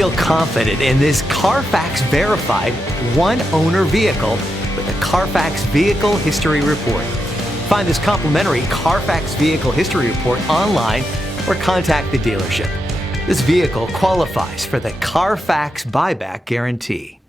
Feel confident in this Carfax verified one-owner vehicle with a Carfax Vehicle History Report. Find this complimentary Carfax Vehicle History Report online or contact the dealership. This vehicle qualifies for the Carfax Buyback Guarantee.